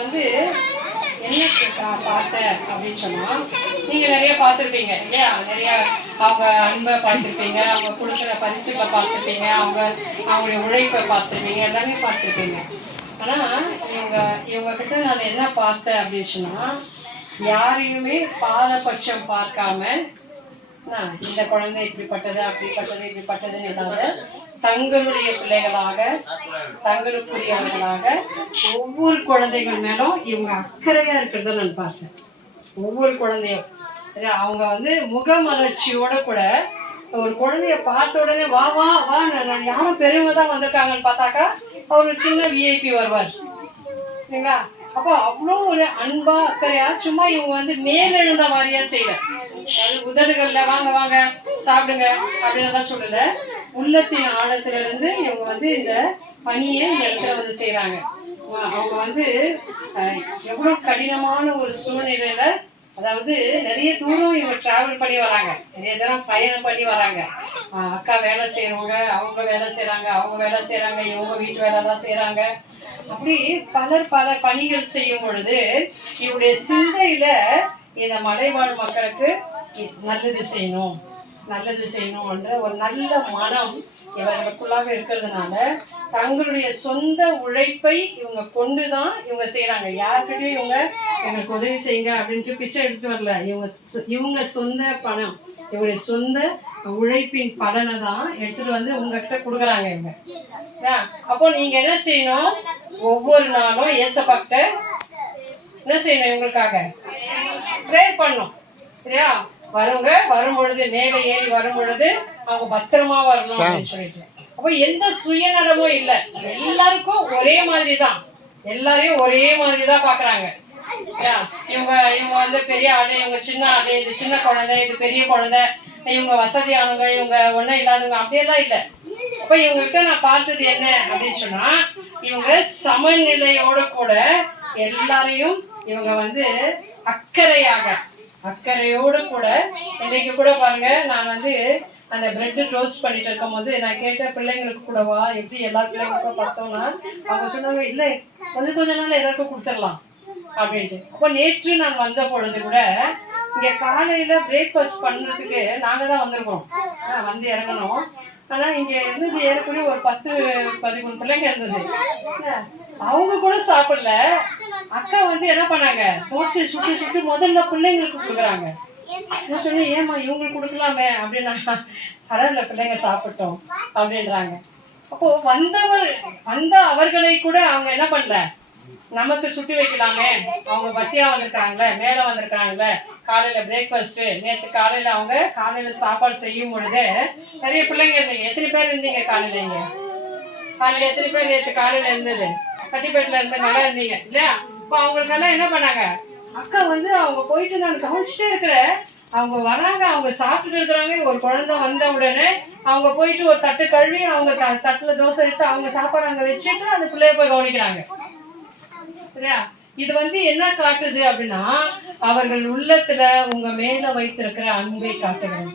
வந்து என்ன பார்த்தேன் அப்படின்னு சொன்னால் நீங்கள் நிறைய பார்த்துருப்பீங்க இல்லையா? நிறைய அவங்க அன்பை பார்த்துருப்பீங்க, அவங்க கொடுக்குற பரிசுகளை பார்த்துருப்பீங்க, அவங்களுடைய உழைப்பை பார்த்துருப்பீங்க, எல்லாமே பார்த்துருப்பீங்க. ஆனால் இவங்கக்கிட்ட நான் என்ன பார்த்தேன் அப்படின்னு சொன்னால், யாரையுமே பாரபட்சம் பார்க்காம இந்த குழந்தை இப்படிப்பட்டது அப்படிப்பட்டது இப்படிப்பட்டதுன்னு இல்லாத தங்களுடைய பிள்ளைகளாக தங்களுக்குரியவர்களாக ஒவ்வொரு குழந்தைகள் மேலும் இவங்க அக்கறையா இருக்கிறத நான் பார்த்தேன். ஒவ்வொரு குழந்தையும் அவங்க வந்து முகமலர்ச்சியோட கூட ஒரு குழந்தைய பார்த்த உடனே வா வா வா நான் யாரும் பெரியவங்க தான் வந்திருக்காங்கன்னு பார்த்தாக்கா அவர் சின்ன விஐபி வருவார் இல்லைங்களா? அப்போ அவ்வளோ ஒரு அன்பா அக்கறையா சும்மா இவங்க வந்து மேலெழுந்த மாதிரியா செய்யல. அதாவது உதடுகள்ல வாங்க வாங்க சாப்பிடுங்க அப்படின்னு எல்லாம் சொல்லல. உள்ளத்தின் ஆழத்துல இருந்து இவங்க வந்து இந்த பணியை இந்த இடத்துல வந்து செய்யறாங்க. அவங்க வந்து எவ்வளவு கடினமான ஒரு சூழ்நிலையில, அதாவது நிறைய தூரம் இவங்க டிராவல் பண்ணி வராங்க, நிறைய தூரம் பயணம் பண்ணி வராங்க. அக்கா வேலை செய்யறவங்க அவங்க வேலை செய்யறாங்க, அவங்க வேலை செய்யறாங்க, இவங்க வீட்டு வேலை தான் செய்யறாங்க. அப்படி பல பணிகள் செய்யும் பொழுது இவருடைய சிந்தையில இந்த மலைவாழ் மக்களுக்கு நல்லது செய்யணும்ன்ற ஒரு நல்ல மனம் இவர்களுக்குள்ளாக இருக்கிறதுனால தங்களுடைய சொந்த உழைப்பை இவங்க கொண்டுதான் இவங்க செய்யறாங்க. யாருக்கிட்டையும் இவங்க எங்களுக்கு உதவி செய்யுங்க அப்படின்ட்டு பிச்சை எடுத்து வரல. இவங்க சொந்த பணம், இவங்களுடைய சொந்த உழைப்பின் பலனை தான் எடுத்துட்டு வந்து உங்ககிட்ட கொடுக்குறாங்க இவங்க. அப்போ நீங்க என்ன செய்யணும்? ஒவ்வொரு நாளும் ஏசப்பாக்கிட்ட என்ன செய்யணும்? இவங்களுக்காக ப்ரேயர் பண்ணணும் சரியா? வரும் பொழுது மேலே ஏறி வரும் பொழுது அவங்க பத்திரமா வரணும் அப்படின்னு சொல்லிட்டு. அப்போ எந்த சுயநலமும் இல்லை, எல்லாருக்கும் ஒரே மாதிரி தான், எல்லாரையும் ஒரே மாதிரி தான் பாக்குறாங்க. இவங்க வந்து பெரிய ஆளு, இவங்க சின்ன ஆளு, இது சின்ன குழந்தை, இது பெரிய குழந்தை, இவங்க வசதியானவங்க, இவங்க ஒன்றும் இல்லாதவங்க, அப்படியெல்லாம் இல்லை. அப்போ இவங்ககிட்ட நான் பார்த்தது என்ன அப்படின்னு சொன்னா, இவங்க சமநிலையோடு கூட எல்லாரையும் இவங்க வந்து அக்கறையோடு கூட. இன்னைக்கு கூட பாருங்க, நான் வந்து அந்த பிரெட்டு டோஸ்ட் பண்ணிட்டு இருக்கும் போது நான் கேட்ட பிள்ளைங்களுக்கு கூடவா எப்படி எல்லா பிள்ளைங்களுக்கும் பார்த்தோம்னா அவங்க சொன்னாங்க, இல்லை கொஞ்ச நாள் எல்லாருக்கும் கொடுத்துடலாம் அப்படின்ட்டு. அப்போ நேற்று நான் வந்த பொழுது கூட இங்கே காலையில் பிரேக்ஃபாஸ்ட் பண்ணுறதுக்கு நாங்கள் தான் வந்திருக்கோம், வந்து இறங்கணும். ஆனால் இங்கே இருந்தது ஏறக்குறைய ஒரு 10-13 பிள்ளைங்க இருந்தது. அவங்க கூட சாப்பிடல. அக்கா வந்து என்ன பண்ணாங்க, தோசை சுட்டு முதல்ல பிள்ளைங்களுக்கு கொடுக்குறாங்க. நான் சொன்னேன், ஏமா இவங்களுக்கு கொடுக்கலாமே அப்படின்னா, பரவாயில்ல பிள்ளைங்க சாப்பிட்டோம் அப்படின்றாங்க. அப்போ வந்த அவர்களை கூட அவங்க என்ன பண்ணல, நமக்கு சுட்டி வைக்கலாமே, அவங்க பசியா வந்திருக்காங்களே, மேலே வந்திருக்காங்களே, காலையில பிரேக்ஃபாஸ்ட், நேற்று காலையில அவங்க காலையில சாப்பாடு செய்யும் பொழுது நிறைய பிள்ளைங்க இருந்தீங்க. எத்தனை பேர் இருந்தீங்க காலையில? இங்க காலையில எத்தனை பேர் நேற்று காலையில இருந்தது? கட்டிப்பேட்டில் இருந்து நல்லா இருந்தீங்க இல்லையா? இப்போ அவங்களுக்கெல்லாம் என்ன பண்ணாங்க, அக்கா வந்து அவங்க போயிட்டு நான் கவனிச்சுட்டே இருக்கிறேன், அவங்க வராங்க, அவங்க சாப்பிட்டுட்டு இருக்கிறாங்க. ஒரு குழந்தை வந்த உடனே அவங்க போயிட்டு ஒரு தட்டு கழுவி அவங்க தட்டுல தோசை எடுத்து அவங்க சாப்பாடு அங்கே வச்சுட்டு அந்த பிள்ளைய போய் கவனிக்கிறாங்க சரியா? இது வந்து என்ன காட்டுது அப்படின்னா, அவர்கள் உள்ளத்துல உங்க மேல வைத்திருக்கிற அன்பை காட்டுகிறது.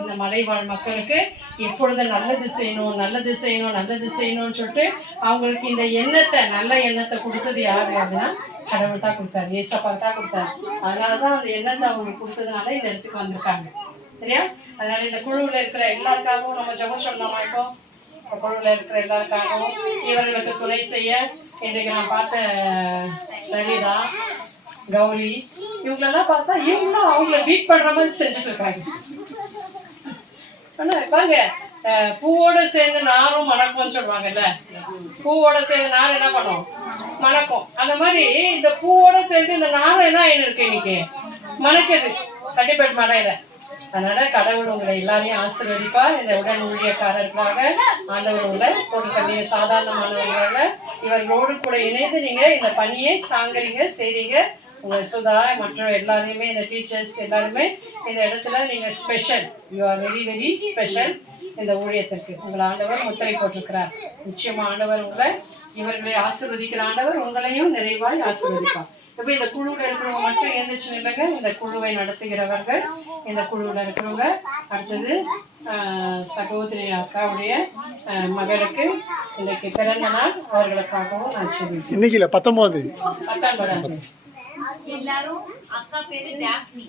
இந்த மலைவாழ் மக்களுக்கு எப்பொழுது நல்லது செய்யணும்னு சொல்லிட்டு அவங்களுக்கு இந்த நல்ல எண்ணத்தை கொடுத்தது யாரு அப்படின்னா கடவுள் தான் கொடுத்தாரு, ஏசப்பா தான் கொடுத்தாரு. அதனாலதான் அந்த எண்ணத்தை அவங்களுக்கு கொடுத்ததுனால இந்த இடத்துக்கு வந்திருக்காங்க சரியா? அதனால இந்த குழுவில் இருக்கிற எல்லாருக்காகவும் நம்ம ஜெபம் சொல்லலாமா? இப்போ குழுவில் இருக்கிற எல்லாருக்காகவும் இவர்களுக்கு துணை செய்ய இன்றைக்கு நான் பார்த்த சரிதா, கௌரி, இவங்களெல்லாம் பார்த்தா இவங்களும் அவங்கள பீட் பண்ற மாதிரி செஞ்சுட்டு இருக்காங்க. பாருங்க, பூவோட சேர்ந்து நாரும் மணக்கும்னு சொல்லுவாங்கல்ல, பூவோட சேர்ந்து நார் என்ன பண்ணும்? மணக்கும். அந்த மாதிரி இந்த பூவோட சேர்ந்து இந்த நாரும் என்ன இருக்கு இன்னைக்கு மணக்குது கட்டிப்பேட் மலையில. அதனால கடவுள் உங்களை எல்லாரையும் ஆசீர்வதிப்பார். இந்த உடன் ஊழியக்காரர்களாக ஆண்டவர் உங்களை கொடுக்கக்கூடிய சாதாரணமானவர்களாக இவர்களோடு கூட இணைந்து நீங்க இந்த பணியை தாங்குறீங்க, செய்றீங்க. உங்க சுதா மற்ற எல்லாரையுமே, இந்த டீச்சர்ஸ் எல்லாருமே இந்த இடத்துல நீங்க special, you are very very special. இந்த ஊழியத்திற்கு உங்களை ஆண்டவர் முத்திரை போட்டிருக்கிறார். நிச்சயமா ஆண்டவர் இவர்களை ஆசீர்வதிக்கிற ஆண்டவர் உங்களையும் நிறைவாய் ஆசீர்வதிப்பார். இப்போ இந்த குழுவில் இருக்கிறவங்க மட்டும் எழுந்திரிச்சு இல்லைங்க. இந்த குழுவை நடத்துகிறவர்கள், இந்த குழுவில் இருக்கிறவங்க. அடுத்தது சகோதரி அக்காவுடைய மகளுக்கு இன்னைக்கு பிறந்த நாள், அவர்களுக்காகவும் நான் சொல்லிட்டேன். இன்னைக்கு இல்லை, 19. 19ஆம் தேதி. எல்லாரும் அக்கா பேரு டாப்னி.